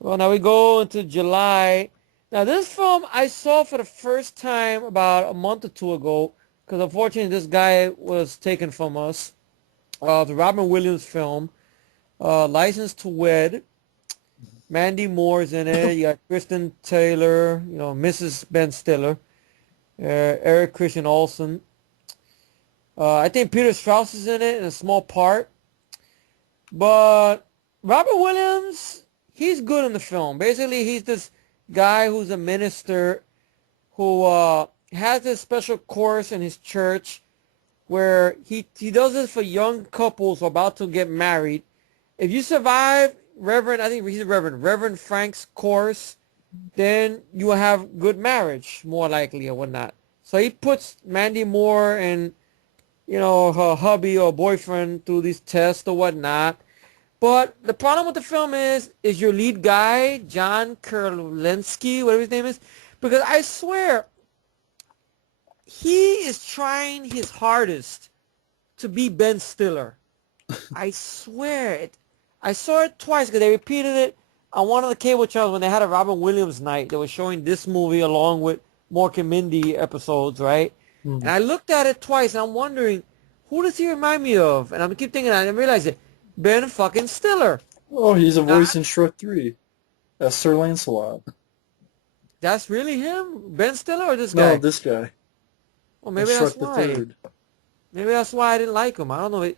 Well, now we go into July. Now, this film I saw for the first time about a month or two ago, because unfortunately this guy was taken from us. The Robin Williams film, License to Wed. Mandy Moore's in it. You got Kristen Taylor, Mrs. Ben Stiller, Eric Christian Olsen. I think Peter Strauss is in it in a small part. But Robin Williams, he's good in the film. Basically, he's this guy who's a minister who has this special course in his church where he does this for young couples who are about to get married. If you survive I think he's Reverend Frank's course, then you will have good marriage, more likely or whatnot. So he puts Mandy Moore and, her hubby or boyfriend through these tests or whatnot. But the problem with the film is your lead guy, John Kurlensky, whatever his name is, because I swear, he is trying his hardest to be Ben Stiller. I swear it. I saw it twice because they repeated it on one of the cable channels when they had a Robin Williams night. They were showing this movie along with Mork and Mindy episodes, right? And I looked at it twice, and I'm wondering, who does he remind me of? And I keep thinking, I didn't realize it. Ben fucking Stiller. Oh, he's a voice in Shrek 3. That's Sir Lancelot. That's really him? Ben Stiller or this guy? No, this guy. Well, maybe that's why. Maybe that's why I didn't like him. I don't know.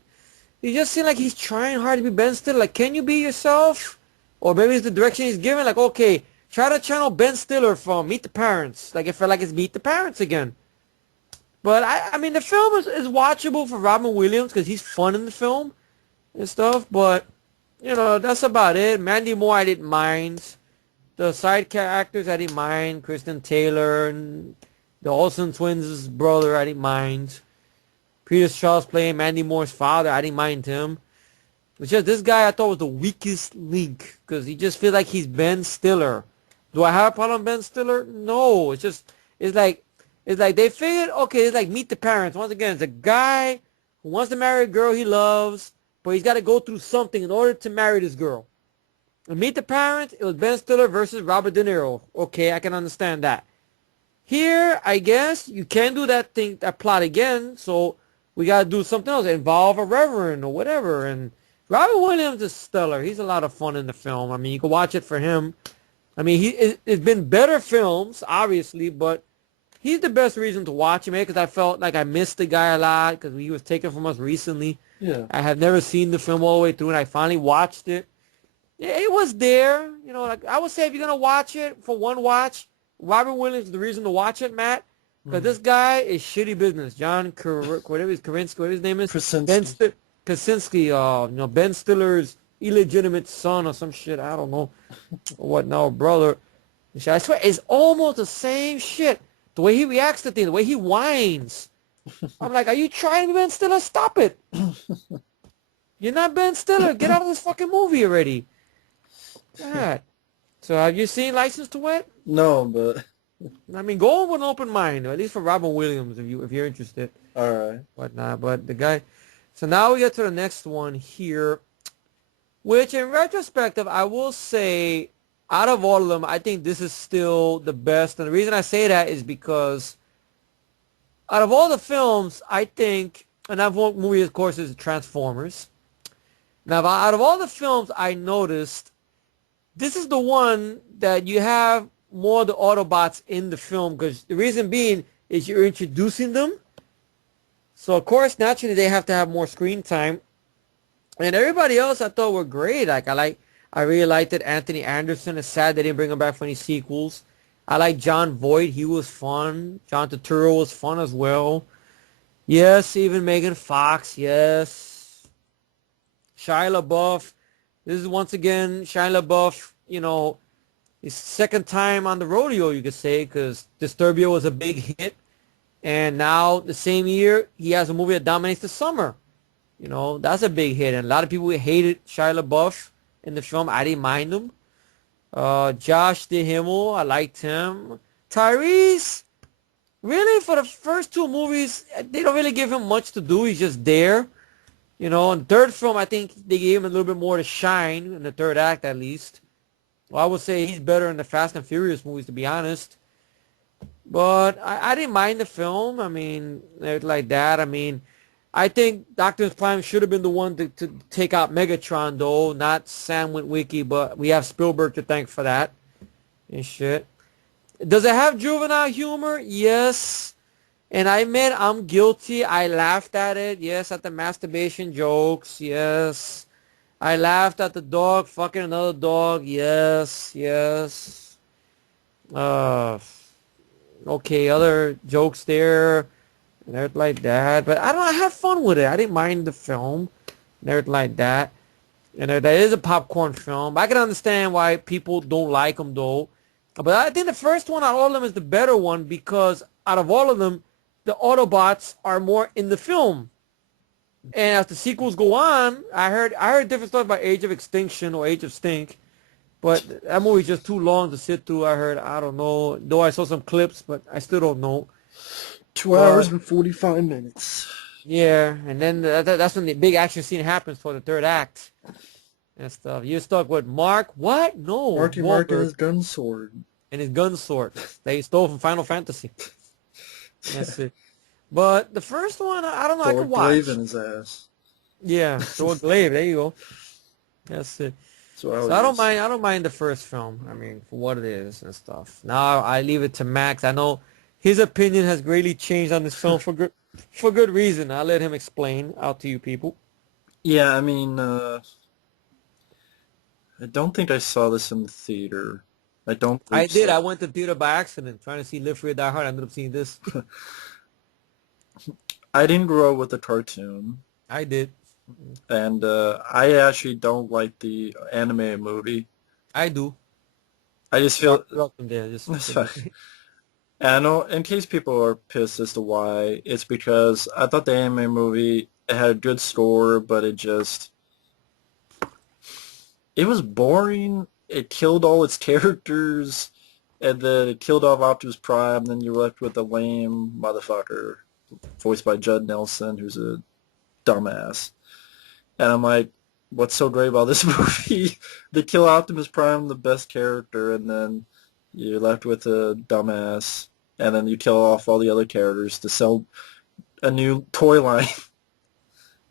He just seems like he's trying hard to be Ben Stiller. Like, can you be yourself? Or maybe it's the direction he's given. Like, okay, try to channel Ben Stiller from Meet the Parents. Like, it felt like it's Meet the Parents again. But, I mean, the film is watchable for Robin Williams because he's fun in the film and stuff. But, that's about it. Mandy Moore, I didn't mind. The side characters, I didn't mind. Kristen Taylor and the Olsen twins' brother, I didn't mind. Peter Strauss playing Mandy Moore's father, I didn't mind him. It's just this guy I thought was the weakest link because he just feels like he's Ben Stiller. Do I have a problem with Ben Stiller? No. It's like they figured, okay, it's like Meet the Parents. Once again, it's a guy who wants to marry a girl he loves, but he's got to go through something in order to marry this girl. And Meet the Parents, it was Ben Stiller versus Robert De Niro. Okay, I can understand that. Here, I guess, you can't do that plot again, so we got to do something else, involve a reverend or whatever. And Robin Williams is stellar. He's a lot of fun in the film. I mean, you can watch it for him. I mean, it's been better films, obviously, but he's the best reason to watch him, because I felt like I missed the guy a lot because he was taken from us recently. Yeah. I had never seen the film all the way through, and I finally watched it. It was there. Like I would say if you're going to watch it for one watch, Robin Williams is the reason to watch it, Matt. Because this guy is shitty business. John whatever his name is. Krasinski. Ben Stiller's illegitimate son or some shit. I don't know what now, brother. I swear, it's almost the same shit. The way he reacts to things, the way he whines. I'm like, are you trying to be Ben Stiller? Stop it. You're not Ben Stiller. Get out of this fucking movie already. God. So have you seen License to Wed? No, but I mean, go with an open mind, at least for Robin Williams, if you're interested. all right. But the guy. So now we get to the next one here, which in retrospective, I will say, out of all of them, I think this is still the best. And the reason I say that is because out of all the films, I think, and that movie, of course, is Transformers. Now, out of all the films I noticed, this is the one that you have more of the Autobots in the film, because the reason being is you're introducing them. So, of course, naturally, they have to have more screen time. And everybody else I thought were great. I really liked it. Anthony Anderson. It's sad they didn't bring him back for any sequels. I like John Voight. He was fun. John Turturro was fun as well. Yes, even Megan Fox. Yes. Shia LaBeouf. This is once again Shia LaBeouf, his second time on the rodeo, you could say, because Disturbia was a big hit. And now, the same year, he has a movie that dominates the summer. That's a big hit. And a lot of people hated Shia LaBeouf in the film. I didn't mind him. Josh Duhamel, I liked him. Tyrese, really, for the first two movies, they don't really give him much to do. He's just there. In the third film, I think they gave him a little bit more to shine, in the third act at least. Well, I would say he's better in the Fast and Furious movies, to be honest. But I didn't mind the film. I mean, everything like that. I mean, I think Optimus Prime should have been the one to take out Megatron, though, not Sam Witwicky, but we have Spielberg to thank for that and shit. Does it have juvenile humor? Yes. And I admit I'm guilty. I laughed at it. Yes, at the masturbation jokes. Yes. I laughed at the dog fucking another dog. Yes, yes. Uh, okay, other jokes there and everything like that. But I don't. I have fun with it. I didn't mind the film and everything like that. And that is a popcorn film. I can understand why people don't like them though. But I think the first one out of all of them is the better one because out of all of them, the Autobots are more in the film. And as the sequels go on, I heard different stuff about Age of Extinction or Age of Stink. But that movie's just too long to sit through. I don't know. Though I saw some clips, but I still don't know. 2 hours and 45 minutes. Yeah, and then that's when the big action scene happens for the third act and stuff. You're stuck with Mark. What? No. Marky Mark and his gun sword. And his gun sword that he stole from Final Fantasy. That's it. But the first one, I don't know. I could watch. Glaive in his ass. Yeah, throw a glaive. There you go. That's it. So I don't mind. I don't mind the first film. I mean, for what it is and stuff. Now I leave it to Max. I know his opinion has greatly changed on this film for good reason. I'll let him explain out to you people. Yeah, I mean, I don't think I saw this in the theater. I don't. I did. I went to theater by accident, trying to see Live Free or Die Hard. I ended up seeing this. I didn't grow up with the cartoon. I did. And I actually don't like the animated movie. I do. I just feel... There, just and I know, in case people are pissed as to why, it's because I thought the anime movie, it had a good score, but it was boring. It killed all its characters, and then it killed off Optimus Prime, then you're left with a lame motherfucker, voiced by Judd Nelson, who's a dumbass. And I'm like, what's so great about this movie? They kill Optimus Prime, the best character, and then you're left with a dumbass, and then you kill off all the other characters to sell a new toy line,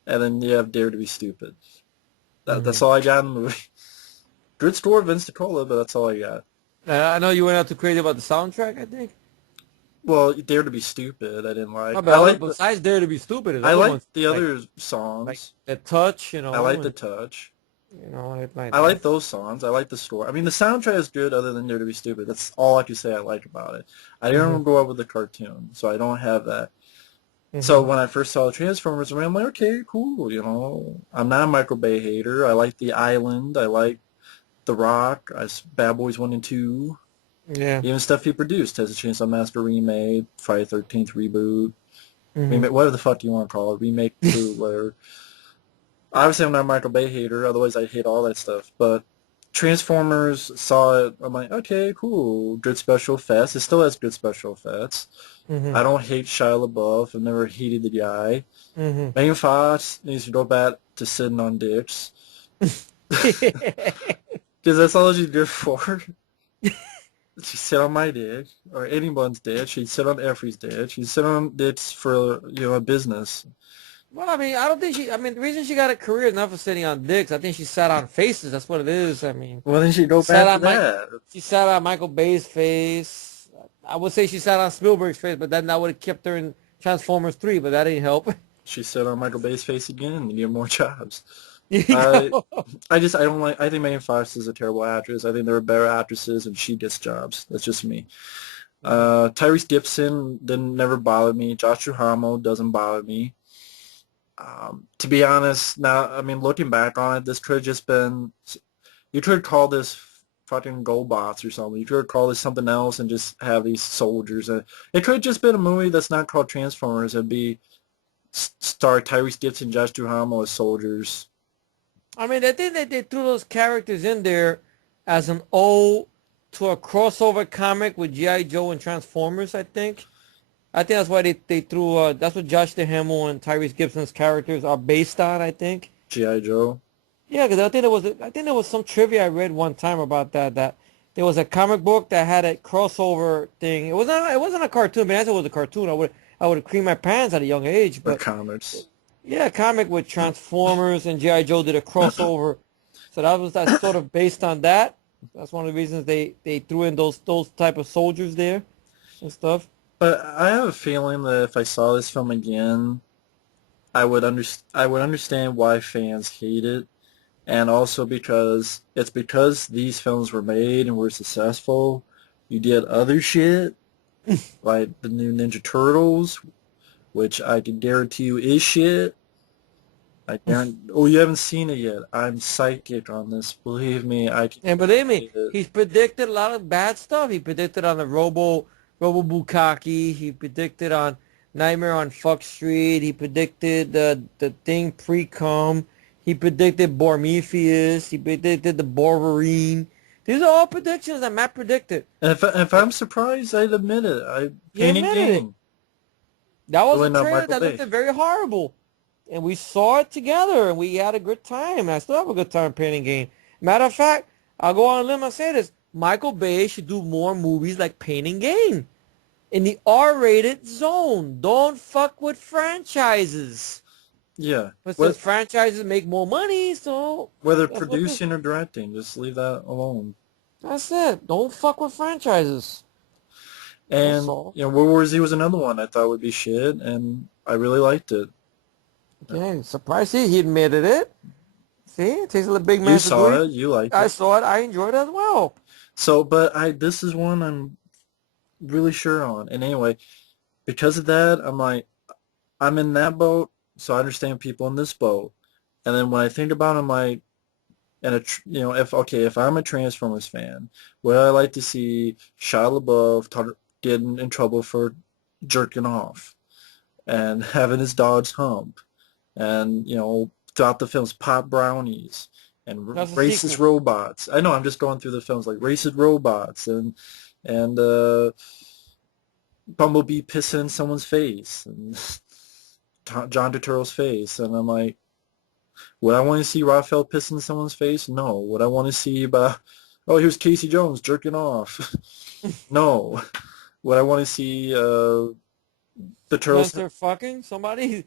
and then you have Dare to Be Stupid. That's all I got in the movie. Good score, Vince DiCola, but that's all I got. I know you went out too crazy about the soundtrack, I think. Well, Dare to Be Stupid, I didn't like. Besides Dare to Be Stupid, I like the other songs. Like the Touch, you know. I like the Touch. You know, I like those songs. I like the score. I mean, the soundtrack is good other than Dare to Be Stupid. That's all I can say I like about it. I didn't grow up with the cartoon, so I don't have that. So when I first saw the Transformers, I'm like, okay, cool, you know. I'm not a Michael Bay hater. I like The Island. I like The Rock. Bad Boys 1 and 2. Yeah. Even stuff he produced. Has a Chainsaw Massacre remake, Friday the 13th reboot, remake, whatever the fuck you want to call it, remake, reboot, whatever. Obviously, I'm not a Michael Bay hater. Otherwise, I hate all that stuff. But Transformers, saw it. I'm like, okay, cool. Good special effects. It still has good special effects. I don't hate Shia LaBeouf. I've never hated the guy. Megan Fox needs to go back to sitting on dicks. Because that's all she's good for. She sit on my dick, or anyone's dick. She'd sit on Efree's dick. She'd sit on dicks for, a business. Well, I mean, I don't think the reason she got a career is not for sitting on dicks. I think she sat on faces. That's what it is. I mean. Well, then she'd go back to that. She sat on Michael Bay's face. I would say she sat on Spielberg's face, but then that would have kept her in Transformers 3, but that didn't help. She sat on Michael Bay's face again and get more jobs. I don't like. I think Megan Fox is a terrible actress. I think there are better actresses, and she gets jobs. That's just me. Tyrese Gibson never bothered me. Josh Duhamel doesn't bother me. To be honest, now I mean, looking back on it, this could have just been. You could call this fucking GoBots or something. You could call this something else and just have these soldiers. It could have just been a movie that's not called Transformers. It'd be star Tyrese Gibson, Josh Duhamel as soldiers. I mean, I think that they threw those characters in there as an ode to a crossover comic with G.I. Joe and Transformers, I think. I think that's why they threw, that's what Josh Duhamel and Tyrese Gibson's characters are based on, I think. G.I. Joe? Yeah, because I think there was some trivia I read one time about that there was a comic book that had a crossover thing. It wasn't a cartoon, but as it was a cartoon, I would have creamed my pants at a young age. The But comics. yeah, a comic with Transformers and G.I. Joe did a crossover, so that's sort of based on that. That's one of the reasons they threw in those type of soldiers there and stuff. But I have a feeling that if I saw this film again, I would understand why fans hate it, and also because these films were made and were successful. You did other shit like the new Ninja Turtles, which I can guarantee you is shit. I guarantee. Oh, you haven't seen it yet. I'm psychic on this. Believe me, I can And believe me, guarantee it. he's predicted a lot of bad stuff. He predicted on the Robo Bukaki. He predicted on Nightmare on Fuck Street. He predicted the thing pre-cum. He predicted Bormetheus. He predicted the Borverine. These are all predictions that Matt predicted. And if I'm surprised, I'd admit it. I He Painting admitted it. Game. That was Really a not trailer Michael that looked Bay. very horrible. And we saw it together and we had a good time. And I still have a good time Painting Game. Matter of fact, I'll go on a limb and say this. Michael Bay should do more movies like Painting Game in the R-rated zone. Don't fuck with franchises. Yeah. But since franchises make more money, so Whether that's what this. producing or directing, just leave that alone. That's it. Don't fuck with franchises. That's And all. World War Z was another one I thought would be shit, and I really liked it. Okay, surprised he admitted it. See, it takes a little big You man to saw agree. it, you liked I it. saw it. I enjoyed it as well. So, but this is one I'm really sure on. And anyway, because of that, I'm like, I'm in that boat, so I understand people in this boat. And then when I think about it, I'm like, if I'm a Transformers fan, would I like to see Shia LaBeouf getting in trouble for jerking off and having his dogs hump, and throughout the films pop brownies and That's a racist sequel. robots. I know I'm just going through the films like racist robots and Bumblebee pissing in someone's face and John Turturro's face, and I'm like, would I want to see Raphael pissing in someone's face? No. Would I want to see oh, here's Casey Jones jerking off? No. Would I want to see the turtles? Spencer fucking somebody?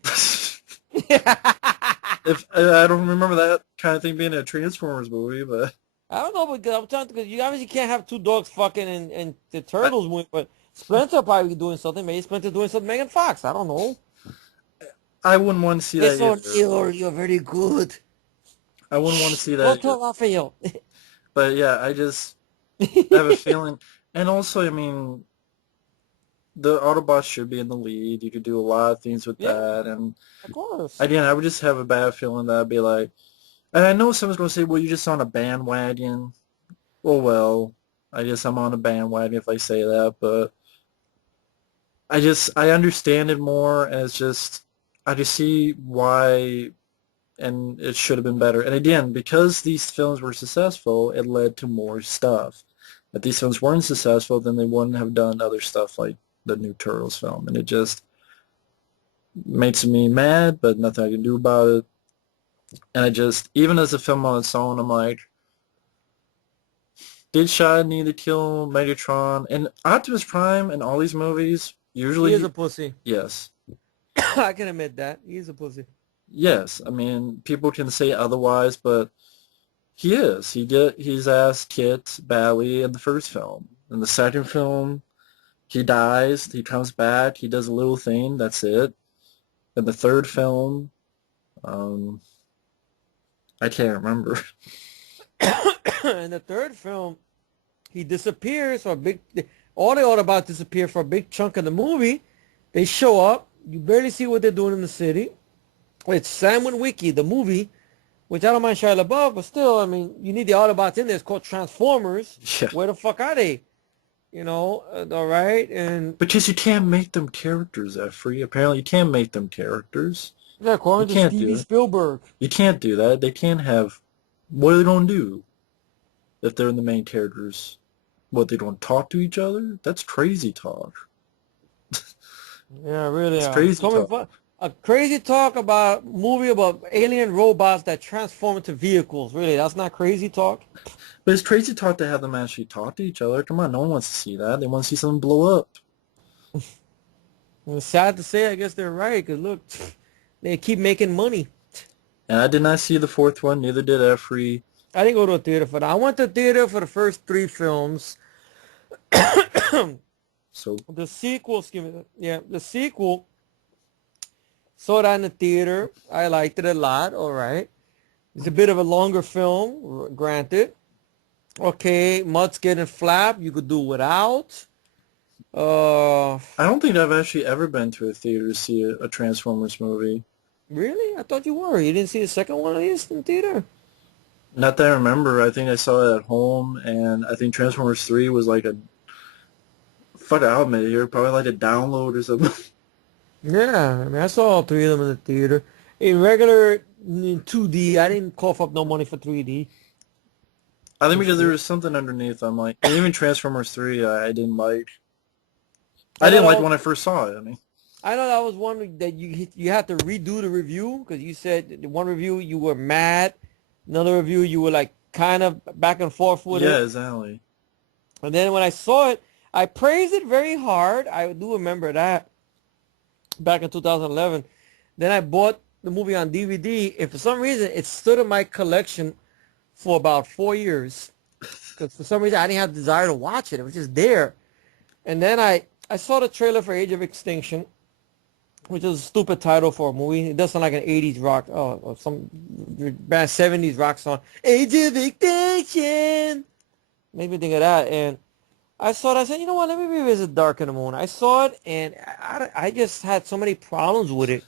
If I don't remember that kind of thing being a Transformers movie, but I don't know, because I'm trying to, because you obviously can't have two dogs fucking and the I, turtles movie, but Splinter probably be doing something. Maybe Splinter doing something Megan Fox. I don't know. I wouldn't want to see that Yes, either. O'Neill, you're very good. I wouldn't want to Shh, see that don't either. tell Raphael. But yeah, I have a feeling, and also, I mean, the Autobots should be in the lead. You could do a lot of things with Yeah, that, and of course. again, I would just have a bad feeling that I'd be like, and I know someone's going to say, well, you're just on a bandwagon. Well, I guess I'm on a bandwagon if I say that, but I understand it more, and I just see why, and it should have been better. And again, because these films were successful, it led to more stuff. If these films weren't successful, then they wouldn't have done other stuff like the new Turtles film, and it just makes me mad, but nothing I can do about it. And even as a film on its own, I'm like, did Shia need to kill Megatron? And Optimus Prime in all these movies, He is usually, a pussy. yes. I can admit that. He is a pussy. Yes. I mean, people can say otherwise, but he is. He's ass kicked badly in the first film. In the second film, he dies, he comes back, he does a little thing, that's it. In the third film, um, I can't remember. In the third film, he disappears for a big. All the Autobots disappear for a big chunk of the movie. They show up. You barely see what they're doing in the city. It's Sam Witwicky, the movie, which I don't mind Shia LaBeouf, but still, I mean, you need the Autobots in there. It's called Transformers. Yeah. Where the fuck are they? All right, and Because you can't make them characters, Efree. Apparently you can't make them characters. yeah, You according to can't do Steven it. Spielberg. You can't do that. They can't have... What are they going to do if they're the main characters? What, they don't talk to each other? That's crazy talk. Yeah, really. It's crazy talk. a crazy talk about movie about alien robots that transform into vehicles. Really, that's not crazy talk. But it's crazy talk to have them actually talk to each other. Come on, no one wants to see that. They want to see something blow up. It's sad to say, I guess they're right, because look, they keep making money. And I did not see the fourth one, neither did Efree. I didn't go to a theater for that. I went to theater for the first three films. So The sequel, excuse me, yeah, the sequel, saw that in the theater. I liked it a lot, all right. It's a bit of a longer film, granted. Okay, Mutt's getting flap, you could do without. Uh, I don't think I've actually ever been to a theater to see a Transformers movie. really? I thought you were. You didn't see the second one at least in theater? Not that I remember. I think I saw it at home, and I think Transformers 3 was like a... Fuck, I'll admit it here. Probably like a download or something. Yeah, I mean, I saw all three of them in the theater. In regular in 2D, I didn't cough up no money for 3D. I think because there was something underneath. I'm like... And even Transformers 3, I didn't like. I didn't like when I first saw it. I mean... I know that was one that you had to redo the review because you said the one review you were mad, another review you were like kind of back and forth with it. Yeah, exactly. And then when I saw it, I praised it very hard. I do remember that back in 2011. Then I bought the movie on DVD, and for some reason it stood in my collection for about 4 years because for some reason I didn't have the desire to watch it. It was just there. And then I saw the trailer for Age of Extinction, which is a stupid title for a movie. It does sound like an 80s rock, or some bad 70s rock song. Age of Extinction. Made me think of that. And I saw it. I said, you know what? Let me revisit Dark in the Moon. I saw it, and I just had so many problems with it.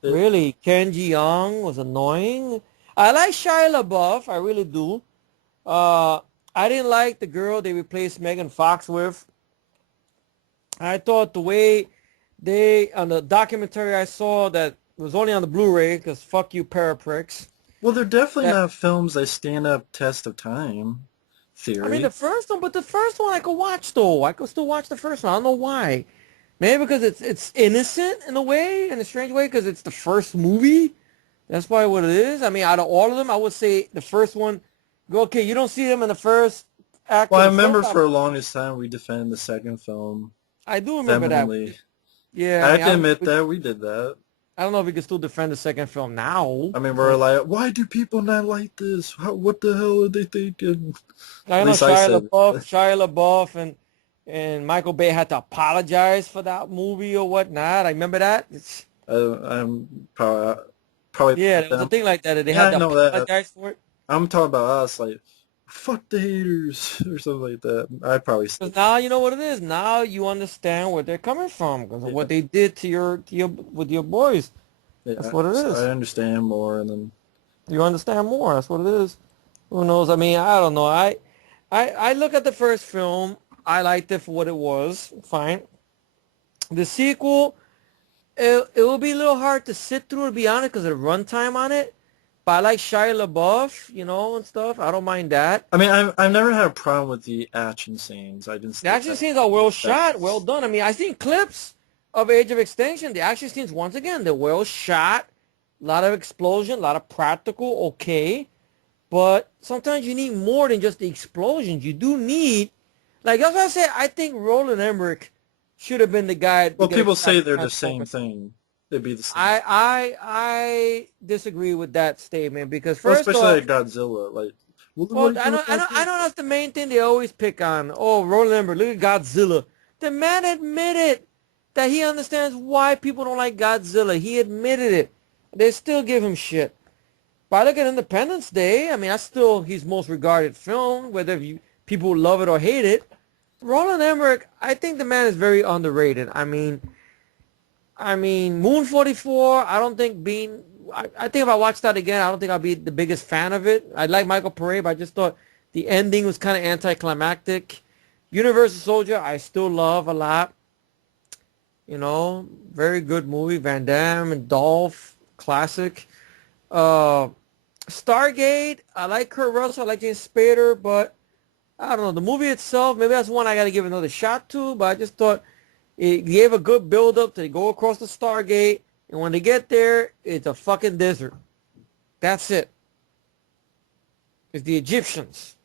Really. Ken Jeong was annoying. I like Shia LaBeouf. I really do. I didn't like the girl they replaced Megan Fox with. I thought the way on the documentary I saw that was only on the Blu-ray, because fuck you, parapricks. Well, they're definitely not films that stand up test of time. Theory. I mean, the first one I could watch, though. I could still watch the first one. I don't know why. Maybe because it's innocent in a way, in a strange way, because it's the first movie. That's probably what it is. I mean, out of all of them, I would say the first one, okay, you don't see them in the first act. Well, I remember for the longest time we defended the second film. I do remember that. Yeah. I have to admit that we did that. I don't know if we can still defend the second film now. I mean, we're like, why do people not like this? What the hell are they thinking? I know Shia LaBeouf and Michael Bay had to apologize for that movie or whatnot. I remember that. I'm probably yeah, there was a thing like that. They had to apologize for it. I'm talking about us, like, fuck the haters or something like that. I'd probably say. Now you know what it is. Now you understand where they're coming from because of what they did to with your boys. Yeah, that's what it is. I understand more, and then you understand more. That's what it is. Who knows? I mean, I don't know. I look at the first film. I liked it for what it was. Fine. The sequel, it will be a little hard to sit through, to be honest, because of the runtime on it. But I like Shia LaBeouf, and stuff. I don't mind that. I mean, I've never had a problem with the action scenes. The action scenes are well shot, well done. I mean, I've seen clips of Age of Extinction. The action scenes, once again, they're well shot. A lot of explosion, a lot of practical, okay. But sometimes you need more than just the explosions. You do need, like that's why I said, I think Roland Emmerich should have been the guy. Well, people say they're the same thing. They'd be the same. I disagree with that statement because first especially like Godzilla, like. Well, I know that's the main thing they always pick on. Oh, Roland Emmerich, look at Godzilla. The man admitted that he understands why people don't like Godzilla. He admitted it. They still give him shit. But I look at Independence Day. I mean, that's still his most regarded film, whether people love it or hate it. Roland Emmerich, I think the man is very underrated. I mean, Moon 44, I don't think I think if I watch that again, I don't think I'll be the biggest fan of it. I like Michael Paré, but I just thought the ending was kind of anticlimactic. Universal Soldier, I still love a lot. Very good movie. Van Damme and Dolph, classic. Stargate, I like Kurt Russell, I like James Spader, but I don't know. The movie itself, maybe that's one I got to give another shot to, but I just thought it gave a good build-up to go across the Stargate. And when they get there, it's a fucking desert. That's it. It's the Egyptians.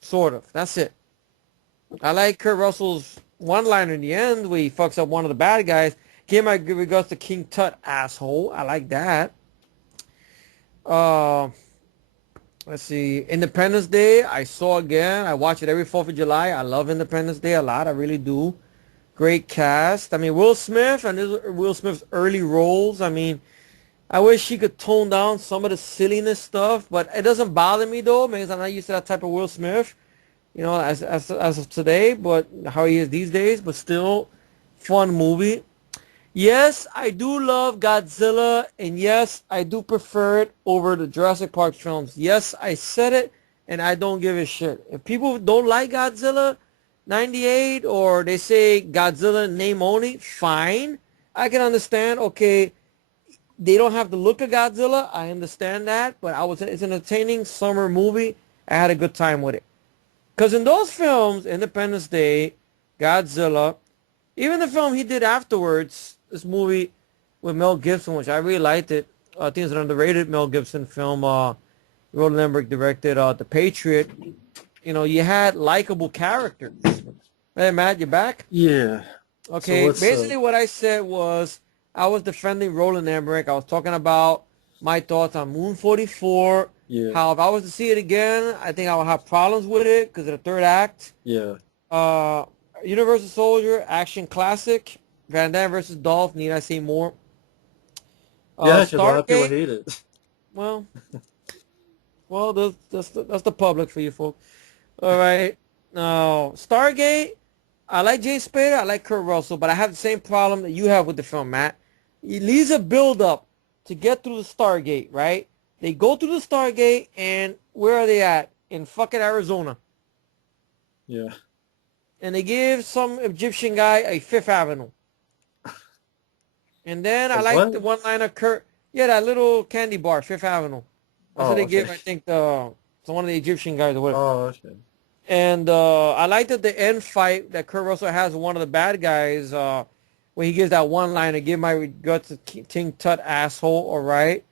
Sort of. That's it. I like Kurt Russell's one-liner in the end where he fucks up one of the bad guys. Give my good regards to King Tut, asshole. I like that. Uh, let's see. Independence Day, I saw again. I watch it every 4th of July. I love Independence Day a lot. I really do. Great cast. I mean, Will Smith and Will Smith's early roles. I mean, I wish he could tone down some of the silliness stuff, but it doesn't bother me though, because I'm not used to that type of Will Smith, as of today, but how he is these days. But still, fun movie. Yes, I do love Godzilla, and yes, I do prefer it over the Jurassic Park films. Yes, I said it, and I don't give a shit. If people don't like Godzilla 98, or they say Godzilla name only, fine. I can understand, okay, they don't have the look of Godzilla. I understand that, but it's an entertaining summer movie. I had a good time with it. Because in those films, Independence Day, Godzilla, even the film he did afterwards, this movie with Mel Gibson, which I really liked it. I think it's an underrated Mel Gibson film. Roland Emmerich directed The Patriot. You had likable characters. Hey, Matt, you back? Yeah. Okay, so basically what I said was I was defending Roland Emmerich. I was talking about my thoughts on Moon 44. Yeah. How if I was to see it again, I think I would have problems with it because of the third act. Yeah. Universal Soldier, action classic. Van Damme versus Dolph, need I say more? Yeah, because a lot of people hate it. Well, that's the public for you folks. All right. Now, Stargate, I like Jay Spader, I like Kurt Russell, but I have the same problem that you have with the film, Matt. It leaves a build-up to get through the Stargate, right? They go through the Stargate, and where are they at? In fucking Arizona. Yeah. And they give some Egyptian guy a Fifth Avenue. And then I like the one-liner Kurt. Yeah, that little candy bar, Fifth Avenue. That's what they give, I think, to one of the Egyptian guys or whatever. Oh, okay. And I like that the end fight that Kurt Russell has with one of the bad guys, when he gives that one-liner, give my regards to King Tut, asshole, all right?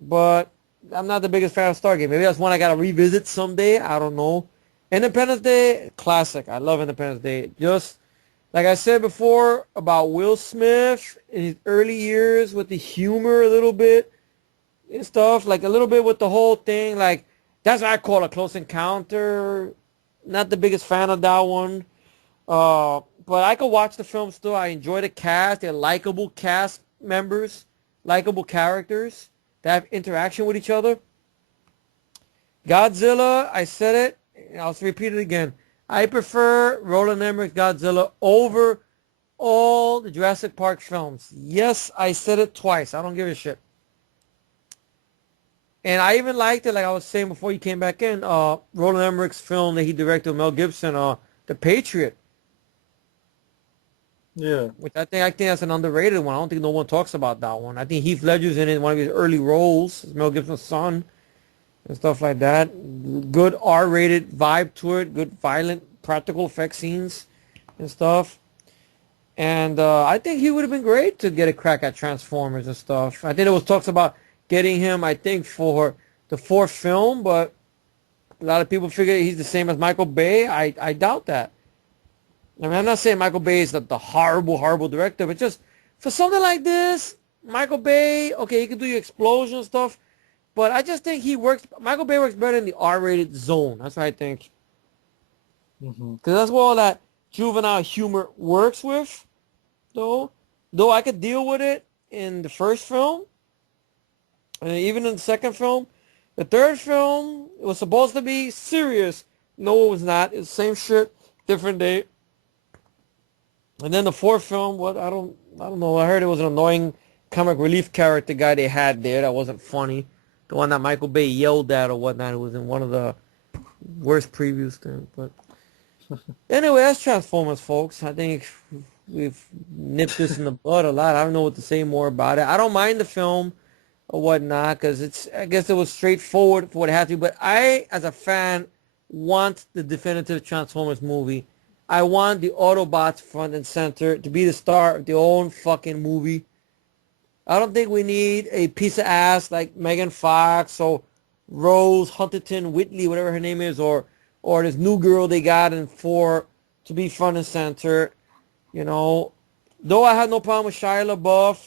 But I'm not the biggest fan of Stargate. Maybe that's one I got to revisit someday. I don't know. Independence Day, classic. I love Independence Day. Just like I said before about Will Smith in his early years with the humor a little bit and stuff, like a little bit with the whole thing, like that's what I call a close encounter. Not the biggest fan of that one. But I could watch the film still. I enjoy the cast. They're likable cast members, likable characters that have interaction with each other. Godzilla, I said it. I'll repeat it again. I prefer Roland Emmerich's Godzilla over all the Jurassic Park films. Yes, I said it twice. I don't give a shit. And I even liked it, like I was saying before you came back in, Roland Emmerich's film that he directed with Mel Gibson, The Patriot. Yeah. Which I think that's an underrated one. I don't think no one talks about that one. I think Heath Ledger's in it, one of his early roles, Mel Gibson's son, and stuff like that. Good R-rated vibe to it. Good violent practical effect scenes and stuff. And I think he would have been great to get a crack at Transformers and stuff. I think there was talks about getting him, I think, for the fourth film, but a lot of people figure he's the same as Michael Bay. I doubt that. I mean, I'm not saying Michael Bay is the horrible, horrible director, but just for something like this, Michael Bay, okay, he can do your explosion stuff, but I just think Michael Bay works better in the R-rated zone. That's what I think. Because that's where all that juvenile humor works with, though. Though I could deal with it in the first film, and even in the second film. The third film, it was supposed to be serious. No, it was not. It's the same shit, different day. And then the fourth film, I don't know. I heard it was an annoying comic relief character guy they had there that wasn't funny. The one that Michael Bay yelled at or whatnot. It was in one of the worst previews things. But anyway, that's Transformers, folks. I think we've nipped this in the bud a lot. I don't know what to say more about it. I don't mind the film or whatnot because I guess it was straightforward for what it had to be. But I, as a fan, want the definitive Transformers movie. I want the Autobots front and center to be the star of their own fucking movie. I don't think we need a piece of ass like Megan Fox or Rose Huntington Whitley, whatever her name is, or this new girl they got in 4 to be front and center. You know, though I have no problem with Shia LaBeouf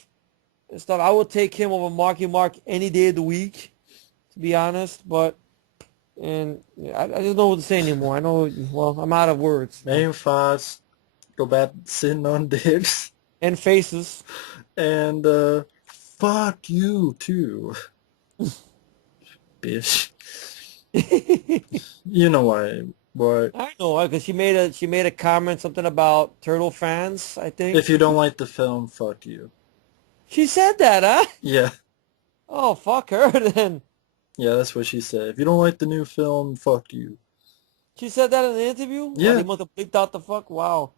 and stuff, I would take him over Marky Mark any day of the week, to be honest. But and I just don't know what to say anymore. I know, well, I'm out of words. Megan Fox, go back sitting on dicks. And faces. And fuck you too, bitch. You know why? What? I know, because she made a comment, something about turtle fans, I think. If you don't like the film, fuck you. She said that, huh? Yeah. Oh, fuck her then. Yeah, that's what she said. If you don't like the new film, fuck you. She said that in the interview? Yeah. Well, they must have bleeped out the fuck? Wow.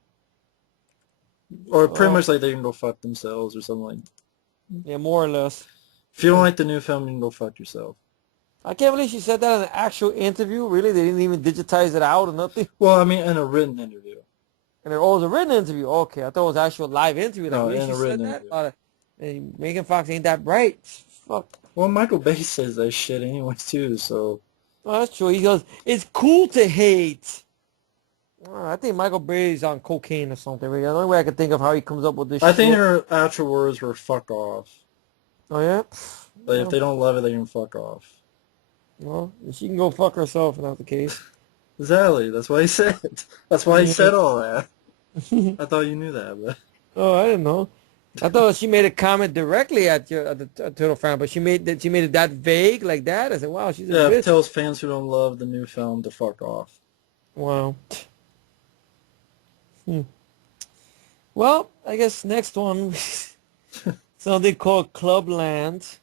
Or pretty much like they can go fuck themselves or something like that. Yeah, more or less. If you don't like the new film, you can go fuck yourself. I can't believe she said that in an actual interview. Really? They didn't even digitize it out or nothing? Well, I mean, in a written interview. And it was a written interview. Okay, I thought it was actual live interview. Like, No, really, in she a written said that? interview. And Megan Fox ain't that bright. Fuck. Well, Michael Bay says that shit anyway, too, so... Well, that's true. He goes, it's cool to hate. I think Michael Bay's on cocaine or something. The only way I can think of how he comes up with this shit. I think her actual words were fuck off. Oh, yeah? Like, if they don't love it, they can fuck off. Well, she can go fuck herself if that's the case. Exactly. That's what he said. That's why he said all that. I thought you knew that, but... Oh, I didn't know. I thought she made a comment directly at the Turtle fan, but she made it that vague like that. I said, wow, she's a bitch. Yeah, tells fans who don't love the new film to fuck off. Wow. Well, I guess next one, something called Clubland,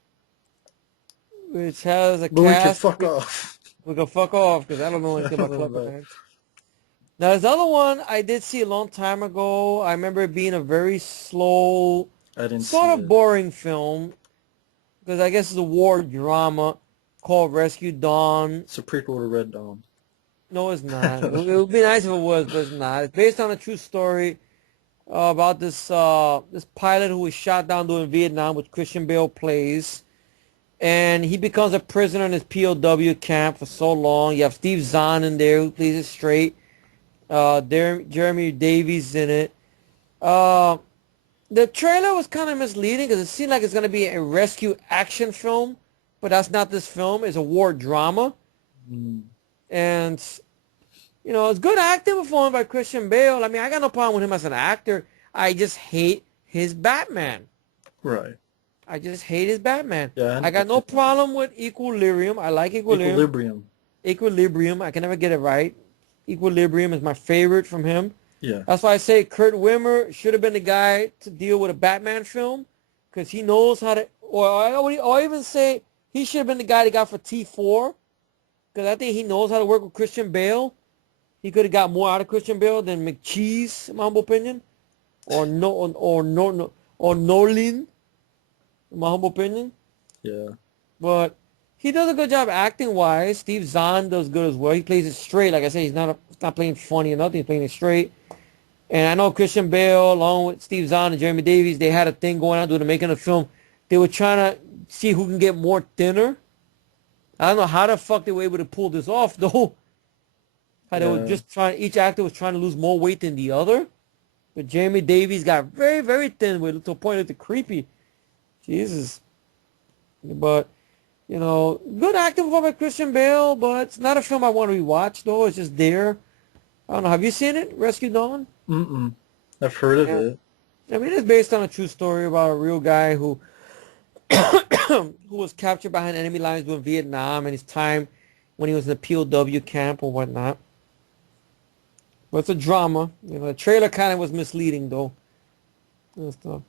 which has a But we can cast. fuck off. We can fuck off because I don't know anything about Clubland. Now, there's another one I did see a long time ago. I remember it being a very slow, sort of boring film, because I guess it's a war drama called Rescue Dawn. It's a prequel to Red Dawn. No, it's not. It would be nice if it was, but it's not. It's based on a true story about this pilot who was shot down during Vietnam, which Christian Bale plays. And he becomes a prisoner in his POW camp for so long. You have Steve Zahn in there who plays it straight. Jeremy Davies in it. The trailer was kind of misleading because it seemed like it's going to be a rescue action film, but that's not this film. It's a war drama. And, you know, it's good acting performed by Christian Bale. I mean, I got no problem with him as an actor. I just hate his Batman. Right. I just hate his Batman. Yeah, I got no problem with Equilibrium. I like Equilibrium. Equilibrium. I can never get it right. Equilibrium is my favorite from him. Yeah. That's why I say Kurt Wimmer should have been the guy to deal with a Batman film because he knows how to, or even say he should have been the guy that got for T4 because I think he knows how to work with Christian Bale. He could have got more out of Christian Bale than McCheese, in my humble opinion, or Nolan, in my humble opinion. Yeah. But he does a good job acting-wise. Steve Zahn does good as well. He plays it straight. Like I said, he's not playing funny or nothing. He's playing it straight. And I know Christian Bale, along with Steve Zahn and Jeremy Davies, they had a thing going on during the making of the film. They were trying to see who can get more thinner. I don't know how the fuck they were able to pull this off, though. How they were just trying, each actor was trying to lose more weight than the other. But Jeremy Davies got very, very thin to a point it's creepy. Jesus. But, you know, good acting by Christian Bale, but it's not a film I want to rewatch, though. It's just there. I don't know. Have you seen it, Rescue Dawn? Mm-mm. I've heard of it. I mean, it's based on a true story about a real guy who who was captured behind enemy lines during Vietnam and his time when he was in a POW camp or whatnot. But it's a drama. You know, the trailer kind of was misleading, though. And stuff.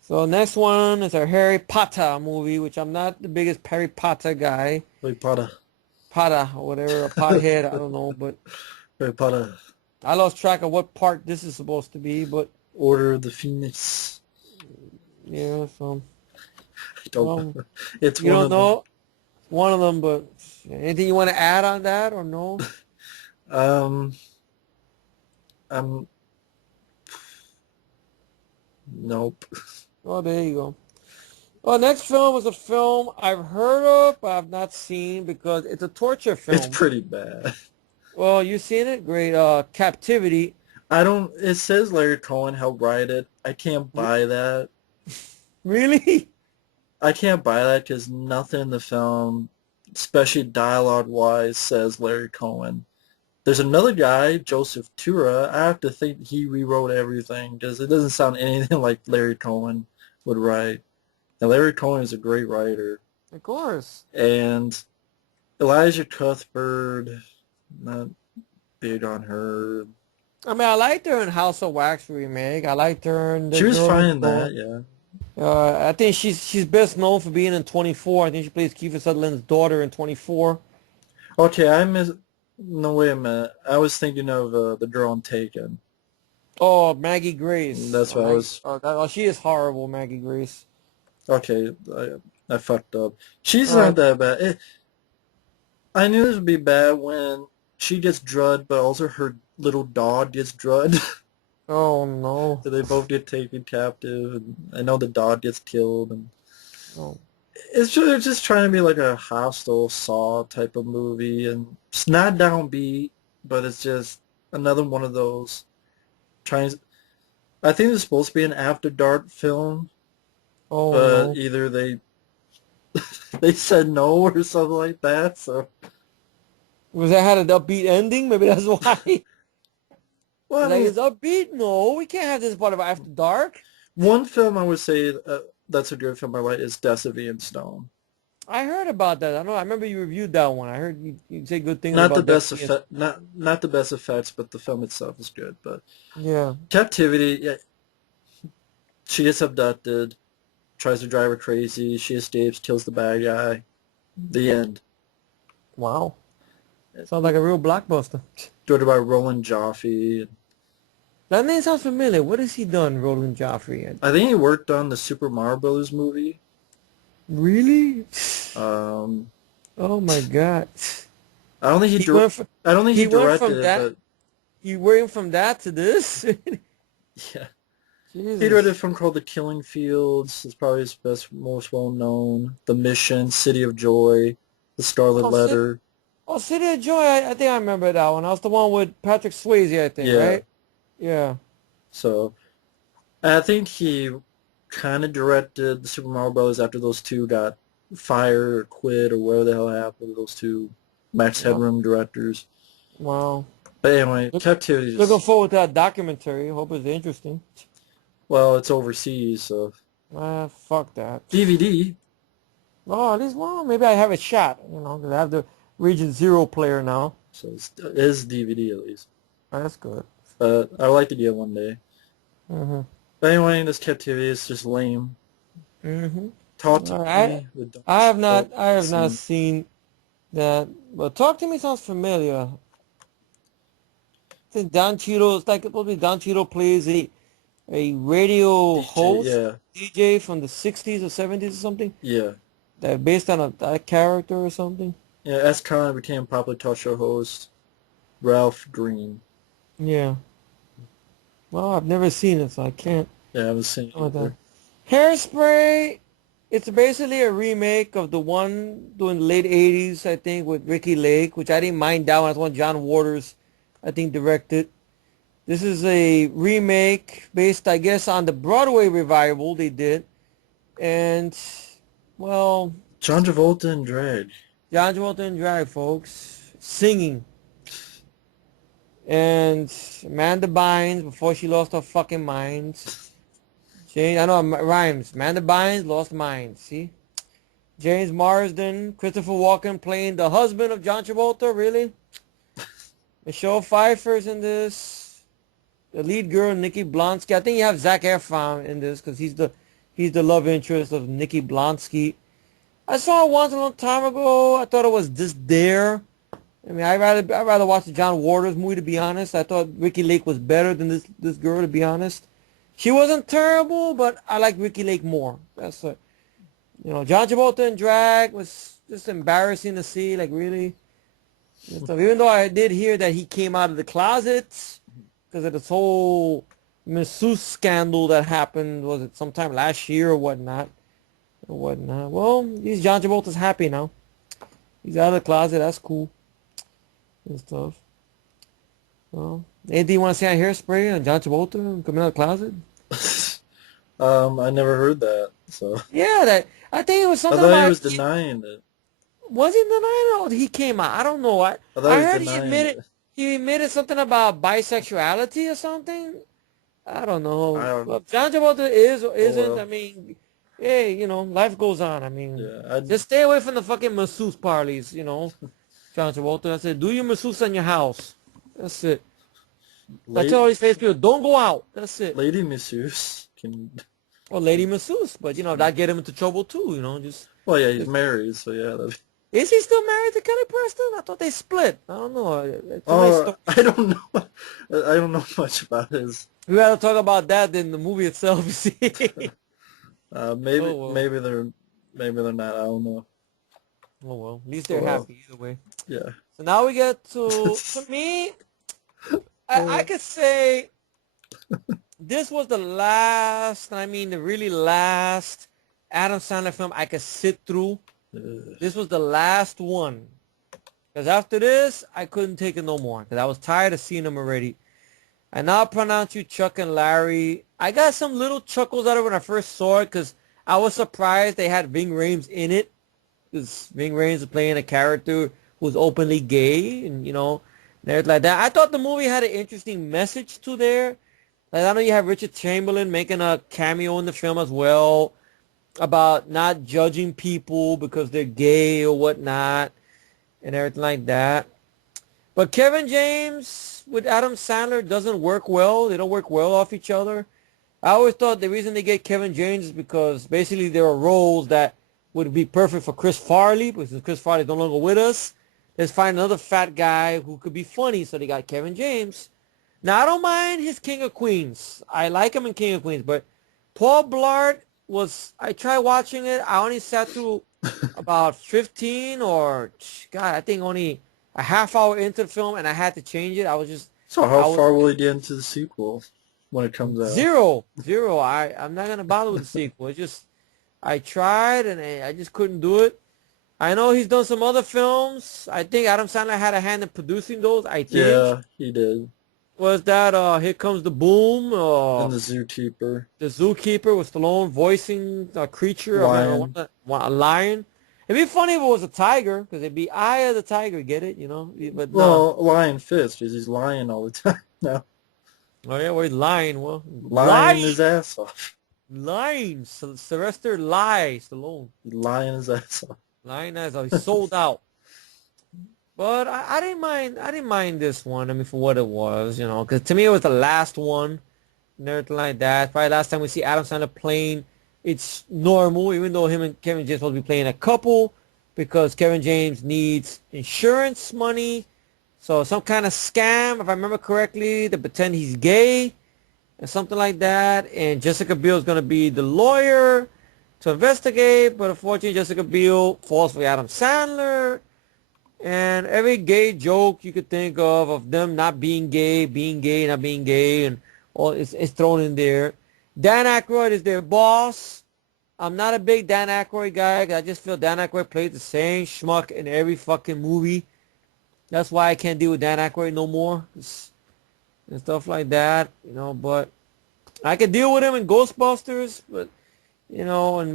So next one is our Harry Potter movie, which I'm not the biggest Harry Potter guy. Harry Potter. Potter or whatever, a pothead, I don't know, but Harry Potter. I lost track of what part this is supposed to be, but Order of the Phoenix. Yeah, so I don't know. It's you one don't of know. It's one of them, but anything you want to add on that or no? Nope. Oh, there you go. Well, next film is a film I've heard of, but I've not seen because it's a torture It's film. pretty bad. Well, you seen it? Great. Captivity. I don't. It says Larry Cohen helped write it. I can't buy that. Really? I can't buy that because nothing in the film, especially dialogue-wise, says Larry Cohen. There's another guy, Joseph Tura. I have to think he rewrote everything because it doesn't sound anything like Larry Cohen would write. And Larry Cohen is a great writer. Of course. And Elijah Cuthbert, not big on her. I mean, I liked her in House of Wax remake. I liked her in The She was Girl fine Next in Door. that, yeah. I think she's best known for being in 24. I think she plays Kiefer Sutherland's daughter in 24. Okay, I miss. No, wait a minute. I was thinking of the girl in Taken. Oh, Maggie Grace. That's what I was. She is horrible, Maggie Grace. Okay, I fucked up. She's All not right. that bad. I knew this would be bad when she gets drugged, but also her little dog gets drugged. Oh no. So they both get taken captive, and I know the dog gets killed. And Oh. it's just, they're just trying to be like a hostile Saw type of movie, and it's not downbeat, but it's just another one of those trying. I think it's supposed to be an after dark film, Oh but no. either they said no or something like that. So Was that had an upbeat ending? Maybe that's why. well, I Like mean, it's upbeat. No, we can't have this part of After Dark. one film I would say that's a good film I like is Death of Ian Stone. I heard about that. I know. I remember you reviewed that one. I heard you say good things Not the about that. best effect, not the best effects, but the film itself is good. But Yeah. Captivity, yeah, she gets abducted, tries to drive her crazy. She escapes, kills the bad guy. The end. Wow. Sounds like a real blockbuster. Directed by Roland Joffe. That name sounds familiar. What has he done, Roland Joffrey? I think he worked on the Super Mario Brothers movie. Really? Um, Oh my God. I don't think He went from I don't think he he went directed from it, that but you went from that to this? yeah. He directed a Jesus. film called The Killing Fields. It's probably his best, most well known. The Mission, City of Joy, The Scarlet Oh, City, Letter. oh, City of Joy. I think I remember that one. That was the one with Patrick Swayze, I think, Yeah. right? Yeah. So I think he kind of directed the Super Mario Brothers after those two got fired or quit or whatever the hell happened to those two Max Yep. Headroom directors. Wow. But anyway, Look, Captivity looking just, forward to that documentary. Hope it's interesting. well, it's overseas, so Fuck that. DVD. Oh, at least, well, maybe I have a shot, 'cause I have the Region Zero player now. So it is DVD at least. That's good. But I would like to get one day. Mm-hmm. But anyway, this Captivity is just lame. Mm-hmm. Talk to All right. me. But don't I have not listen. seen that. But Talk to Me sounds familiar. I think Don Cheadle, it's like supposed to be Don Cheadle plays a radio DJ, host, yeah. DJ from the 60s or 70s or something, Yeah. that based on that character or something. Yeah, S. Conner became popular talk show host Ralph Green. Yeah. Well, I've never seen it, so I can't. Yeah, I haven't seen it What either. Hairspray, it's basically a remake of the one during the late 80s, I think, with Ricky Lake, which I didn't mind that one. That's one John Waters, I think, directed. This is a remake based, I guess, on the Broadway revival they did. And, well, John Travolta and drag. John Travolta and drag, folks, singing. And Amanda Bynes, before she lost her fucking mind. I know it rhymes. Amanda Bynes lost mind. See? James Marsden, Christopher Walken playing the husband of John Travolta. Really? Michelle Pfeiffer's in this. The lead girl, Nikki Blonsky. I think you have Zac Efron in this because he's the love interest of Nikki Blonsky. I saw it once a long time ago. I thought it was just there. I mean, I'd rather watch the John Waters movie, to be honest. I thought Ricky Lake was better than this girl, to be honest. She wasn't terrible, but I like Ricky Lake more. That's it. John Travolta in drag was just embarrassing to see, like really. And stuff. Even though I did hear that he came out of the closet because of this whole masseuse scandal that happened, was it sometime last year or whatnot? Well, John Travolta's happy now. He's out of the closet. That's cool and stuff. Well, anything you want to say on Hairspray and John Travolta coming out of the closet? I never heard that. So Yeah, that I think it was I something thought he about. was denying it. Was he denying it or he came out? I don't know. I I thought he I was heard denying it. he admitted something about bisexuality or something. I don't I know. don't. Well, John Travolta is or Oh isn't. I well. mean, hey, life goes on. I mean, Yeah. I. just stay away from the fucking masseuse parties. John Travolta. I said, do your masseuse in your house. That's it. I tell Late. all these famous people, don't go out. That's it. Lady masseuse can. Or lady masseuse, but that get him into trouble too. Well, yeah, he's Just married, so yeah. is he still married to Kelly Preston? I thought they split. I don't know. Too many Oh, stories. I don't know. I don't know much about his. We gotta talk about that in the movie itself. You see. Maybe Oh well. maybe they're not. I don't know. Oh well. At least Oh they're well. happy either way. Yeah. So now we get to me. I Uh, could say this was the last. I mean, the really last Adam Sandler film I could sit through. This was the last one. Because after this, I couldn't take it no more. Because I was tired of seeing them already. I now pronounce you Chuck and Larry. I got some little chuckles out of it when I first saw it because I was surprised they had Ving Rhames in it. Because Ving Rhames is playing a character who's openly gay and there's like that. I thought the movie had an interesting message to there. Like, I know you have Richard Chamberlain making a cameo in the film as well about not judging people because they're gay or whatnot and everything like that. But Kevin James with Adam Sandler doesn't work well. They don't work well off each other. I always thought the reason they get Kevin James is because basically there are roles that would be perfect for Chris Farley, but since Chris Farley is no longer with us, let's find another fat guy who could be funny. So they got Kevin James. Now I don't mind his King of Queens. I like him in King of Queens, but Paul Blart I tried watching it. I only sat through about 15 or, God, I think only a half hour into the film, and I had to change it. so how I was far will he get into the sequel when it comes out? zero, zero. I'm not gonna bother with the sequel. It's just I tried and I just couldn't do it. I know he's done some other films. I think Adam Sandler had a hand in producing those. I think Yeah, he did. was that Here Comes the Boom, And the Zookeeper. the Zookeeper with Stallone voicing a creature of Lion. a lion. It'd be funny if it was a tiger, because it'd be Eye of the Tiger, get it? But no. Well, Lion Fist, because he's lying all the time now. Oh yeah, well, he's lying. Well, Lying his ass off. lying. Sylvester Stallone. He's lying his ass off. Lying as he sold out. But I didn't mind. I didn't mind this one. I mean, for what it was, because to me it was the last one, and everything like that. Probably last time we see Adam Sandler playing, it's normal, even though him and Kevin James supposed to be playing a couple, because Kevin James needs insurance money, so some kind of scam, if I remember correctly, to pretend he's gay, and something like that. And Jessica Biel is gonna be the lawyer to investigate, but unfortunately Jessica Biel falls for Adam Sandler. And every gay joke you could think of them not being gay, not being gay, and all it's thrown in there. Dan Aykroyd is their boss. I'm not a big Dan Aykroyd guy. I just feel Dan Aykroyd plays the same schmuck in every fucking movie. That's why I can't deal with Dan Aykroyd no more. And stuff like that, but I could deal with him in Ghostbusters, but, and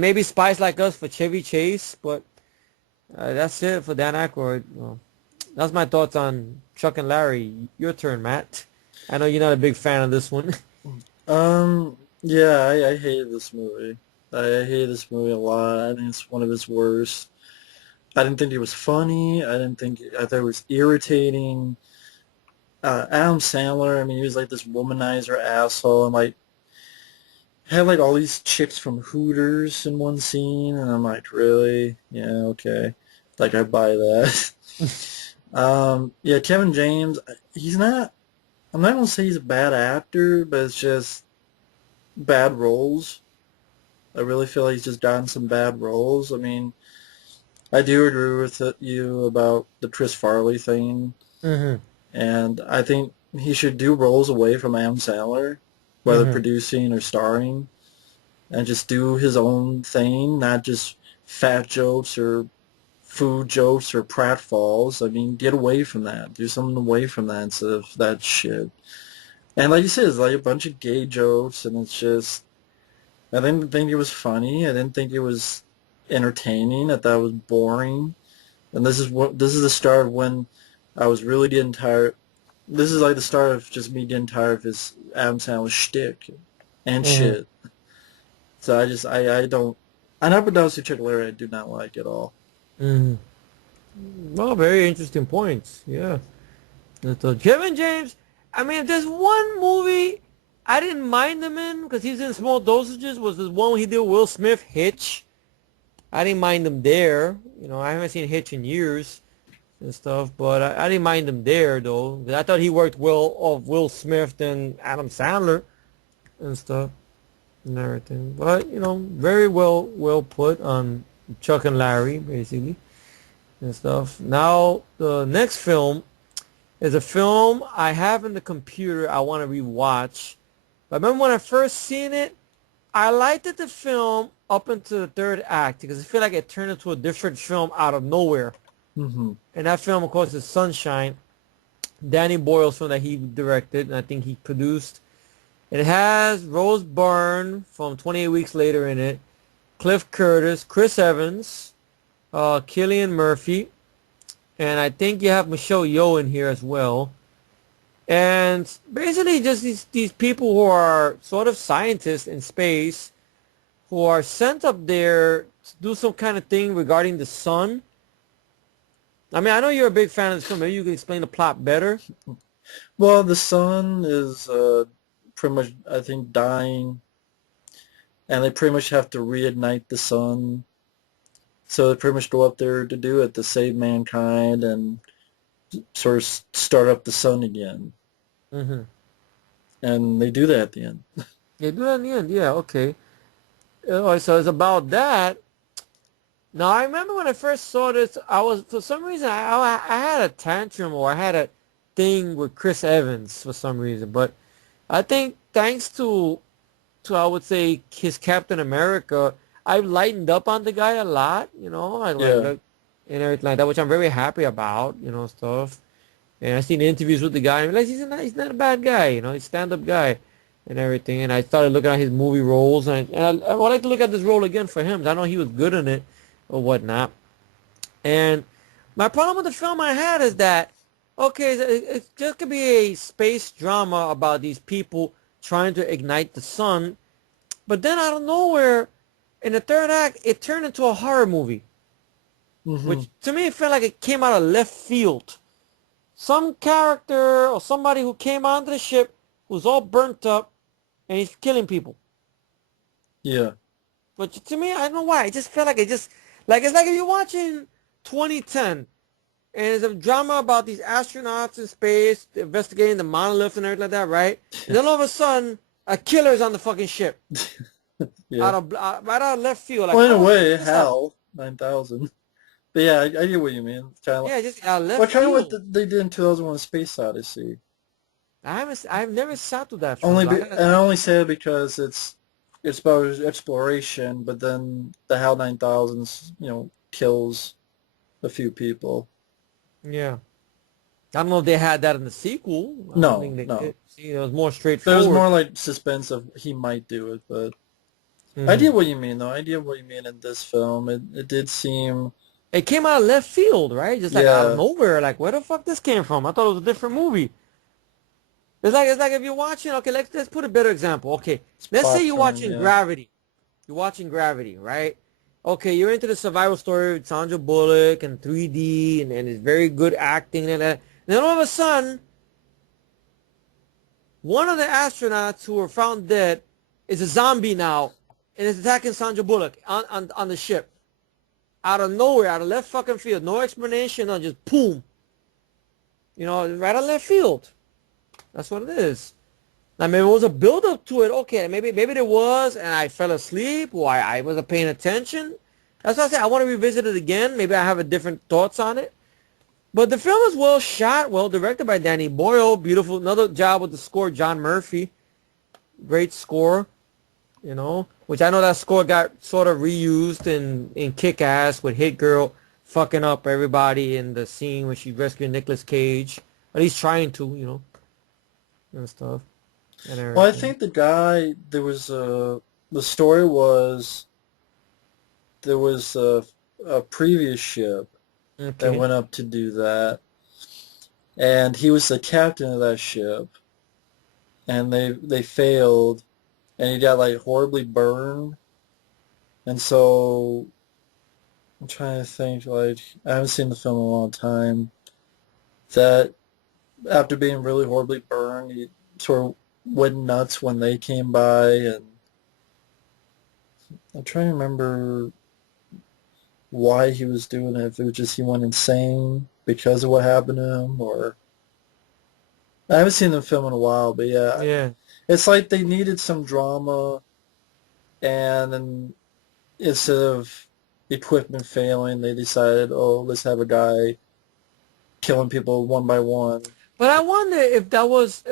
maybe Spies Like Us for Chevy Chase, but that's it for Dan Aykroyd. Well, that's my thoughts on Chuck and Larry. Your turn, Matt. I know you're not a big fan of this one. Yeah, I hated this movie. I hated this movie a lot. I think it's one of his worst. I didn't think it was funny. I thought it was irritating. Adam Sandler, I mean, he was like this womanizer asshole, and like had like all these chicks from Hooters in one scene, and I'm like, really? Yeah, okay. Like, I buy that. Yeah, Kevin James, he's not, I'm not gonna say he's a bad actor, but it's just bad roles. I really feel like he's just gotten some bad roles. I mean, I do agree with you about the Chris Farley thing. Mm-hmm. And I think he should do roles away from Adam Sandler, whether Mm-hmm. producing or starring, and just do his own thing, not just fat jokes or food jokes or pratfalls. I mean, get away from that. Do something away from that instead of that shit. And like you said, it's like a bunch of gay jokes, and it's just, I didn't think it was funny. I didn't think it was entertaining. I thought it was boring. And this is the start of when I was really getting tired. This is like the start of just me getting tired of his Adam Sandler shtick and Mm-hmm. shit. So I don't, I never noticed Chick Larry I do not like at all. Mm-hmm. Well, very interesting points. Yeah. So Kevin James, I mean, if there's one movie I didn't mind him in because he's in small dosages was this one he did with Will Smith, Hitch. I didn't mind him there. You know, I haven't seen Hitch in years and stuff, but I didn't mind him there though. 'Cause I thought he worked well off Will Smith and Adam Sandler and stuff and everything. But you know, very well put on Chuck and Larry basically and stuff. Now the next film is a film I have in the computer I want to rewatch. But I remember when I first seen it, I liked it, the film up into the third act because I feel like it turned into a different film out of nowhere. Hmm. And that film, of course, is Sunshine. Danny Boyle's film that he directed and I think he produced. It has Rose Byrne from 28 Weeks Later in it, Cliff Curtis, Chris Evans, Cillian Murphy, and I think you have Michelle Yeoh in here as well. And basically just these people who are sort of scientists in space who are sent up there to do some kind of thing regarding the sun. I mean, I know you're a big fan of this film. Maybe you can explain the plot better. Well, the sun is pretty much, I think, dying, and they pretty much have to reignite the sun. So they pretty much go up there to do it to save mankind and sort of start up the sun again. Mm-hmm. And they do that at the end. They do that in the end. Yeah, okay. So it's about that. Now, I remember when I first saw this, I was, for some reason, I had a tantrum or I had a thing with Chris Evans for some reason. But I think thanks to I would say, his Captain America, I've lightened up on the guy a lot, you know, I Yeah. like and everything like that, which I'm very happy about, you know, stuff. And I've seen interviews with the guy, and I realized he's not a bad guy, you know, he's a stand-up guy and everything. And I started looking at his movie roles, and I would like to look at this role again for him. I know he was good in it or whatnot. And my problem with the film I had is that, okay, it just could be a space drama about these people trying to ignite the sun, but then out of nowhere, in the third act, it turned into a horror movie, Hmm. which to me felt like it came out of left field. Some character or somebody who came onto the ship who's all burnt up and he's killing people. Yeah. But to me, I don't know why. It just felt like it's like if you're watching 2010 and it's a drama about these astronauts in space investigating the monolith and everything like that, right? And then all of a sudden, a killer's on the fucking ship Yeah. right out of left field. Like, Well, in how a the fuck way, did this happen? HAL 9000. But yeah, I get what you mean. Kind of, Yeah, just out of left well, kind of what field. they did in 2001: Space Odyssey. I've never sat through that film. Only, So I gotta. and I only say it because it's about exploration, but then the HAL 9000s, kills a few people. Yeah, I don't know if they had that in the sequel. I don't No, think they no. did. See, it was more There was straightforward. more like suspense of he might do it, but I Hmm. get what you mean, though. I get what you mean in this film. It did seem, It came out of left field, right? Just like out of yeah, nowhere. Like, where the fuck this came from? I thought it was a different movie. It's like if you're watching. Okay, let's put a better example. Okay, it's let's say plot you're turn, watching yeah. Gravity. You're watching Gravity, right? Okay, you're into the survival story with Sandra Bullock and 3D and it's very good acting and that. And then all of a sudden, one of the astronauts who were found dead is a zombie now and is attacking Sandra Bullock on the ship. Out of nowhere, out of left fucking field. No explanation, no, just boom. You know, right out of left field. That's what it is. Now maybe it was a build up to it. Okay, maybe there was, and I fell asleep, or I wasn't paying attention. That's what I said. I want to revisit it again. Maybe I have a different thoughts on it. But the film is well shot, well directed by Danny Boyle. Beautiful. Another job with the score, John Murphy. Great score, you know. Which I know that score got sort of reused in Kick-Ass with Hit Girl fucking up everybody in the scene when she rescued Nicolas Cage. At least trying to, you know, and stuff. And Well, I everything. think the story was there was a previous ship that Okay. went up to do that, and he was the captain of that ship, and they failed, and he got like horribly burned, and so I'm trying to think, like, I haven't seen the film in a long time, that after being really horribly burned, he sort of went nuts when they came by, and I'm trying to remember why he was doing it, if it was just he went insane because of what happened to him, or I haven't seen the film in a while, but yeah, Yeah. it's like they needed some drama, and then instead of equipment failing, they decided, oh, let's have a guy killing people one by one. But I wonder if that was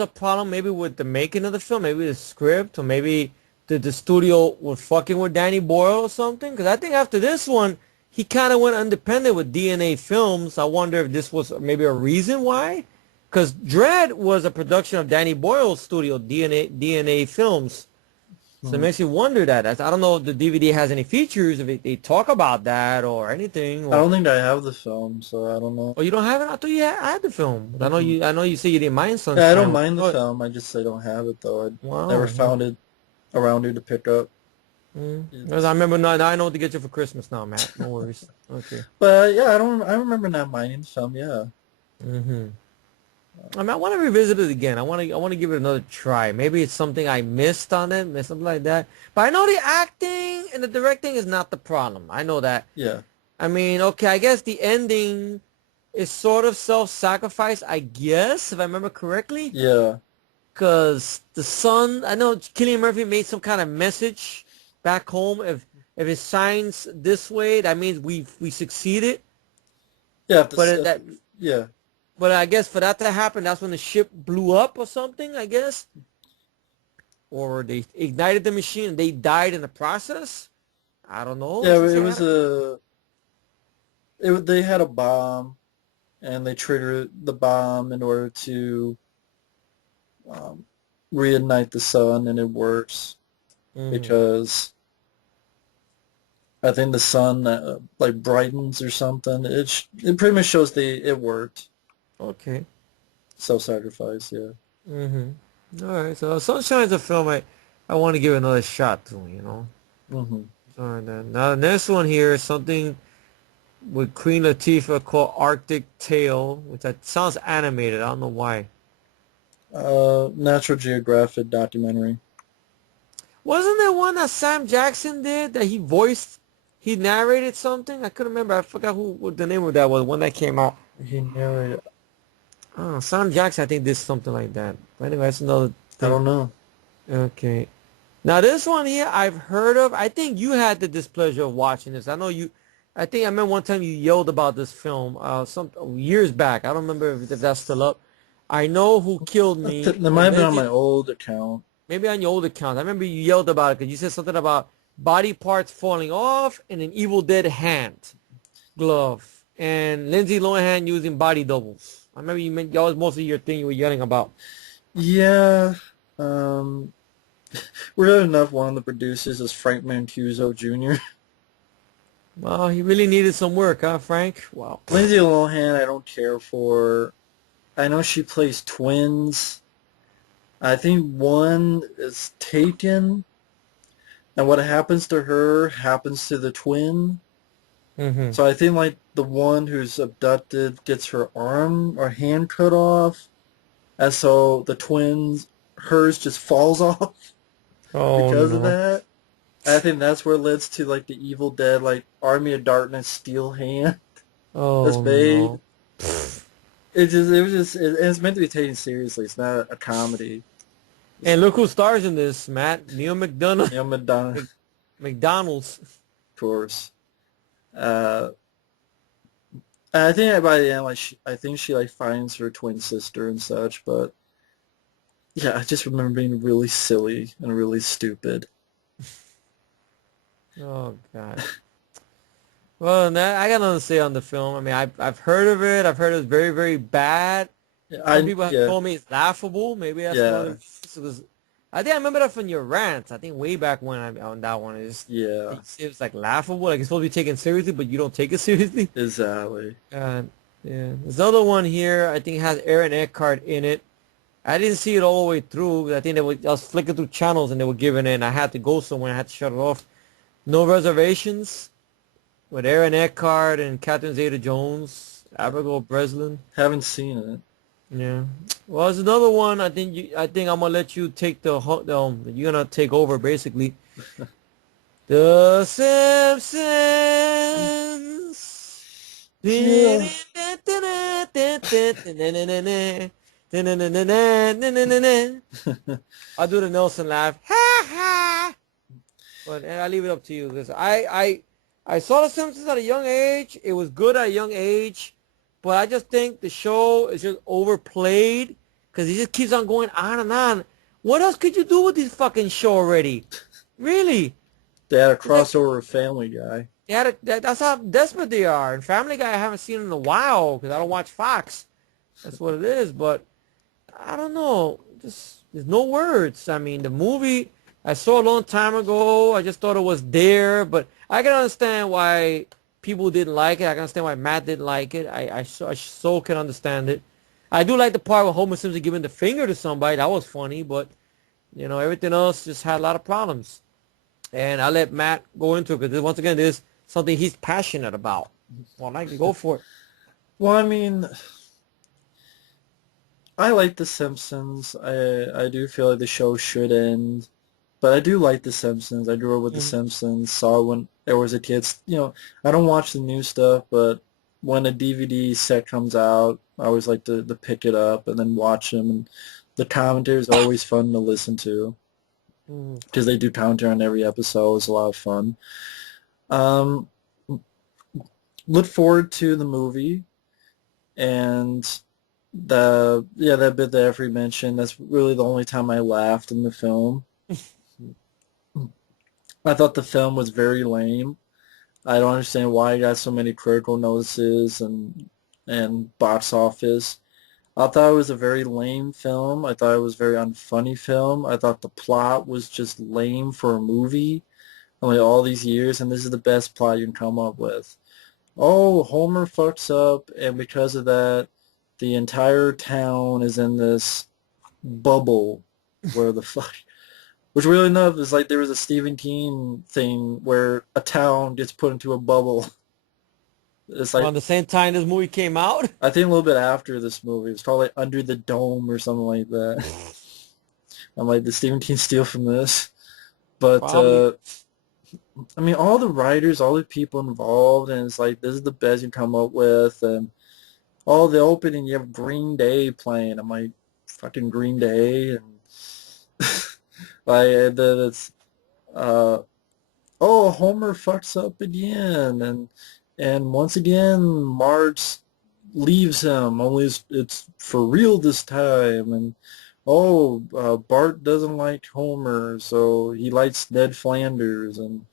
a problem maybe with the making of the film, maybe the script, or maybe the studio was fucking with Danny Boyle or something. Because I think after this one, he kind of went independent with DNA Films. I wonder if this was maybe a reason why. Because Dread was a production of Danny Boyle's studio, DNA Films. So it Hmm. makes you wonder that. I don't know if the DVD has any features, if they talk about that or anything, I or don't think I have the film, so I don't know. you don't have it. I thought you had the film. Mm-mm. I know you said you didn't mind Yeah, I don't Sunshine. mind the But film. I don't have it though. I never wow. found it around here to pick up. Because I It's, remember now I know what to get you for Christmas now, Matt. No worries. Okay. but yeah, I don't. I remember not minding the film. Yeah. Mm-hmm. I mean, I want to revisit it again. I want to give it another try. Maybe it's something I missed on it, something like that. But I know the acting and the directing is not the problem. I know that. Yeah. I mean, okay, I guess the ending is sort of self-sacrifice, I guess, if I remember correctly. Yeah. Because the son, I know Cillian Murphy made some kind of message back home. If it shines this way, that means we succeeded. Yeah. But it, that Yeah. but I guess for that to happen, that's when the ship blew up or something. I guess, or they ignited the machine and they died in the process. I don't know. Yeah. Let's just It see what was happened. they had a bomb, and they triggered the bomb in order to um, reignite the sun, and it works Mm-hmm. because I think the sun like brightens or something. It pretty much shows it worked. Okay. Self-sacrifice. Yeah. Mm-hmm. All right. So Sunshine's a film I want to give another shot to. You know. Hmm. All right. Then. Now the next one here is something with Queen Latifah called Arctic Tale, which that sounds animated. I don't know why. Natural Geographic documentary. Wasn't there one that Sam Jackson did that he narrated something? I couldn't remember. I forgot what the name of that was. One that came out. He narrated. Oh, Sam Jackson, I think did something like that. But anyway, that's another I thing. don't know. Okay. Now this one here I've heard of. I think you had the displeasure of watching this. I know you. I think I remember one time you yelled about this film some years back. I don't remember if that's still up. I Know Who Killed Me That might with have been on Lindsay. my old account. Maybe on your old account. I remember you yelled about it because you said something about body parts falling off and an Evil Dead hand glove and Lindsay Lohan using body doubles. I remember that was mostly your thing you were yelling about. Yeah. Um, weird enough, one of the producers is Frank Mancuso Jr. Well, he really needed some work, huh, Frank? Wow. Lindsay Lohan, I don't care for. I know she plays twins. I think one is taken, and what happens to her happens to the twin. Mm-hmm. So I think like the one who's abducted gets her arm or hand cut off, and so the twins, hers just falls off Oh because of no. that. I think that's where it leads to like the Evil Dead, like Army of Darkness steel hand that's Oh made. no. Pfft. It's meant to be taken seriously. It's not a comedy. And So, look who stars in this, Matt. Neil McDonough. Neil Madonna, of McDonald's. course. Uh, I think by the end, like I think she like finds her twin sister and such, but yeah, I just remember being really silly and really stupid. Oh God. Well, I got nothing to say on the film. I mean, I've heard of it. I've heard it's very, very bad. Some people have Yeah, told me it's laughable. Maybe that's one of the yeah, reasons. Because I think I remember that from your rants. I think way back when on that one yeah, it was like laughable, like it's supposed to be taken seriously, but you don't take it seriously. exactly. Uh, yeah, there's another one here. I think has Aaron Eckhart in it. I didn't see it all the way through. I think I was flicking through channels and they were giving it. And I had to go somewhere. I had to shut it off. No Reservations with Aaron Eckhart and Catherine Zeta-Jones, Abigail Breslin. Haven't seen it. Yeah. Well, there's another one. I think I'm gonna let you take you're gonna take over basically. The Simpsons. Yeah. I'll do the Nelson laugh. Ha ha. But I'll leave it up to you because I saw The Simpsons at a young age. It was good at a young age, but I just think the show is just overplayed because it just keeps on going on and on. What else could you do with this fucking show already? Really? They had a It's like crossover with Family Guy. that's how desperate they are. And Family Guy I haven't seen in a while because I don't watch Fox. That's what it is. But I don't know. Just there's no words. I mean, the movie I saw a long time ago. I just thought it was there, but I can understand why people didn't like it. I can understand why Matt didn't like it. I so can understand it. I do like the part where Homer Simpson giving the finger to somebody. That was funny, but everything else just had a lot of problems. And I let Matt go into it because once again, this is something he's passionate about. Well, I can go for it. Well, I mean, I like The Simpsons. I do feel like the show should end, but I do like The Simpsons. I grew up with The Mhm. Simpsons. Saw it when there was a kid. I don't watch the new stuff, but when a DVD set comes out, I always like to pick it up and then watch them. And the commentary is always fun to listen to Mhm. because they do commentary on every episode. It's a lot of fun. Um, look forward to the movie and that bit that Efree mentioned. That's really the only time I laughed in the film. I thought the film was very lame. I don't understand why it got so many critical notices and box office. I thought it was a very lame film. I thought it was a very unfunny film. I thought the plot was just lame for a movie. Only all these years, and this is the best plot you can come up with. Oh, Homer fucks up, and because of that, the entire town is in this bubble where the fuck. Which really enough is like there was a Stephen King thing where a town gets put into a bubble. It's like Around the same time this movie came out. I think a little bit after this movie. It's called like Under the Dome or something like that. I'm like, did Stephen King steal from this? But Probably. I mean, all the writers, all the people involved, and it's like this is the best you come up with, and all the opening you have Green Day playing. I'm like, fucking Green Day, and like and then it's uh oh, Homer fucks up again, and once again Marge leaves him. Only it's for real this time, and oh, Bart doesn't like Homer, so he likes Ned Flanders, and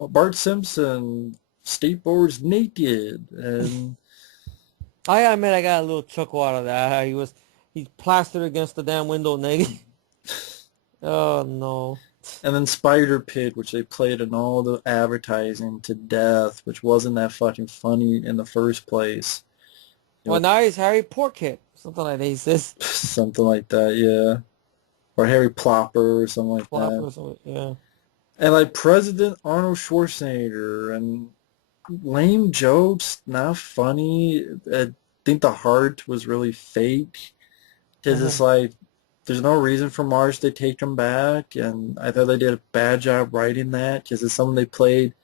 Bart Simpson skateboards naked, and I admit I got a little chuckle out of that. He's plastered against the damn window naked. Oh no. and then Spider Pig, which they played in all the advertising to death, which wasn't that fucking funny in the first place. You Well, know, now he's Harry Porkit. Something like that. He says something like that, yeah. Or Harry Plopper or something like flopper that. or something. Yeah. And like President Arnold Schwarzenegger and lame jokes, not funny. I think the heart was really fake because Uh-huh. it's like there's no reason for Marge to take him back, and I thought they did a bad job writing that because it's something they played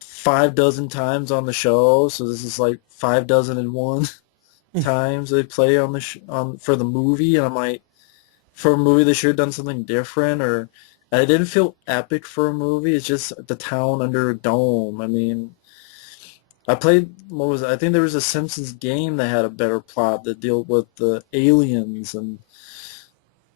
5 dozen times on the show, so this is like 5 dozen and 1 times they play on on for the movie, and I'm like, for a movie they should have done something different, or and it didn't feel epic for a movie. It's just the town under a dome. I mean, I played, what was it? I think there was a Simpsons game that had a better plot that dealt with the aliens and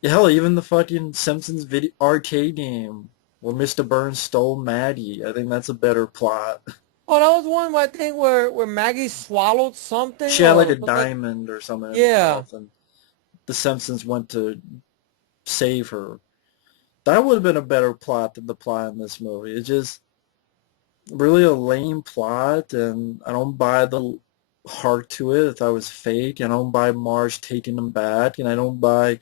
hell, even the fucking Simpsons video arcade game where Mr. Burns stole Maddie. I think that's a better plot. Oh, that was one where I think where Maggie swallowed something She had like a or something like, diamond or something in her yeah. mouth, and the Simpsons went to save her. That would have been a better plot than the plot in this movie. It's just really a lame plot, and I don't buy the heart to it. If I was fake, I don't buy Marge taking them back, and I don't buy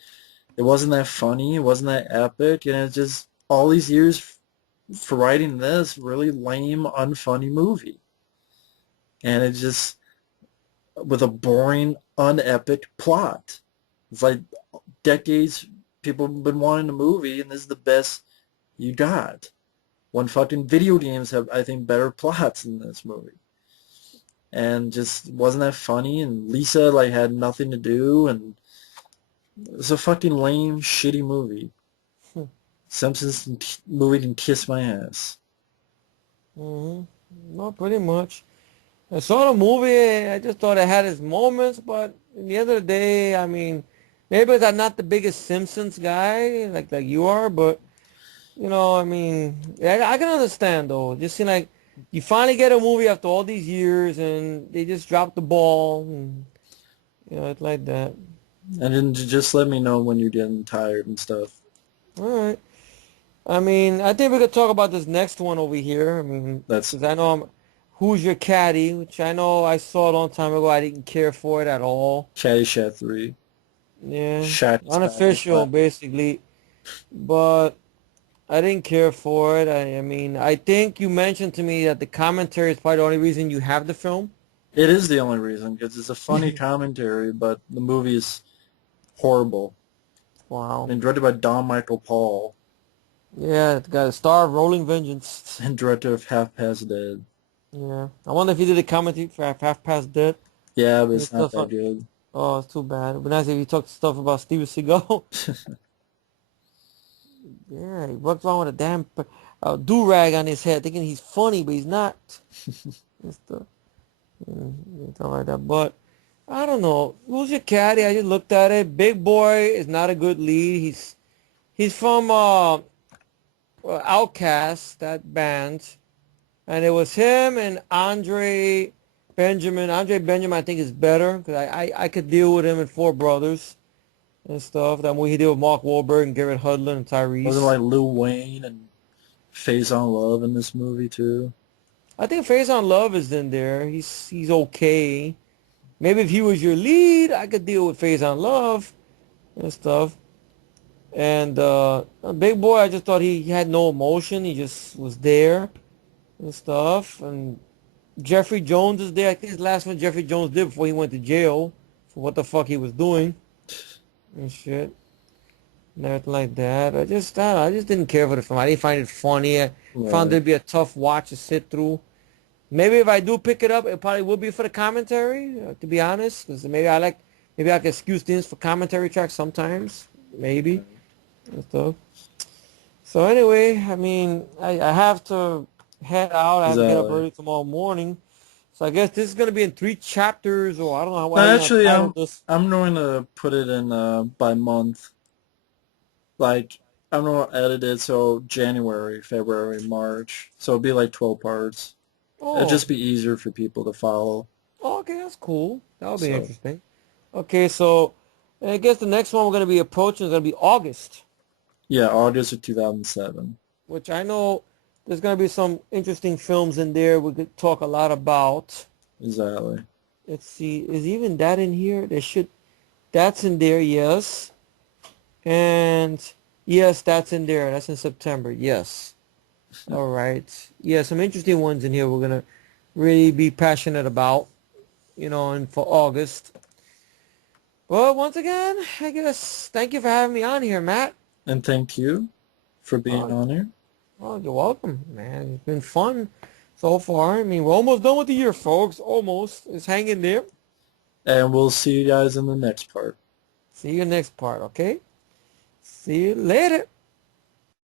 it wasn't that funny, it wasn't that epic, and it's just all these years for writing this really lame, unfunny movie, and it's just with a boring, unepic plot. It's like decades people have been wanting a movie, and this is the best you got. When fucking video games have, I think, better plots than this movie. And just wasn't that funny, and Lisa, like, had nothing to do, and it was a fucking lame, shitty movie. Simpsons movie can kiss my ass. Mm-hmm. No, pretty much. I saw the movie. I just thought it had its moments, but at the end of the day, I mean, maybe because I'm not the biggest Simpsons guy like you are, but I mean, I can understand though. It just seem like you finally get a movie after all these years, and they just dropped the ball, and it's like that. And then just let me know when you're getting tired and stuff. All right. I mean, I think we could talk about this next one over here. I mean, That's because I know Who's Your Caddy, which I know I saw a long time ago. I didn't care for it at all. Caddyshack 3. Yeah, Shaq is back in unofficial black. basically, but I didn't care for it. I mean, I think you mentioned to me that the commentary is probably the only reason you have the film. It is the only reason, because it's a funny commentary, but the movie is horrible. Wow. And directed by Don Michael Paul, Yeah, it's got a star of Rolling Vengeance. and director of Half Past Dead. Yeah, I wonder if he did a commentary for Half Past Dead. Yeah, but Any it's not stuff that on? good. Oh, it's too bad. It'd be nice if you talked stuff about Steven Seagal. Yeah, he walks around with a damn do-rag on his head, thinking he's funny, but he's not. And stuff, stuff like that. But I don't know. Who's Your Caddy? I just looked at it. Big Boy is not a good lead. He's from Outkast, that band, and it was him and Andre Benjamin. Andre Benjamin, I think, is better because I could deal with him in Four Brothers and stuff. That movie he did with Mark Wahlberg and Garrett Hudlin and Wasn't Tyrese. like Lil Wayne and Phase on Love in this movie too? I think Phase on Love is in there. He's okay. Maybe if he was your lead, I could deal with Phase on Love and stuff. And Big Boy, I just thought he had no emotion. He just was there and stuff. And Jeffrey Jones is there. I think his last one Jeffrey Jones did before he went to jail for what the fuck he was doing and shit. And everything like that. I just didn't care for the film. I didn't find it funny. I found it Right. to be a tough watch to sit through. Maybe if I do pick it up, it probably would be for the commentary, to be honest. Because maybe I can excuse things for commentary tracks sometimes. Maybe. And stuff. So anyway, I mean, I have to head out. I have to get up Exactly. early tomorrow morning. So I guess this is going to be in 3 chapters, or I don't know No, how you're going to actually, title this. I'm going to put it in by month. Like, I'm going to edit it so January, February, March. So it'll be like 12 parts. It'll Oh, just be easier for people to follow. okay, that's cool. That'll be So, interesting. Okay, so I guess the next one we're going to be approaching is going to be August, yeah, August of 2007. which I know there's going to be some interesting films in there we could talk a lot about. Exactly. Let's see, is even that in here? That's in there, yes. And yes, that's in there. That's in September, yes. All right. Yeah, some interesting ones in here we're going to really be passionate about, and for August. Well, once again, I guess thank you for having me on here, Matt. And thank you for being Oh, on here. oh, you're welcome, man. It's been fun so far. I mean, we're almost done with the year, folks. Almost. It's hanging there. And we'll see you guys in the next part. See you next part, okay? See you later.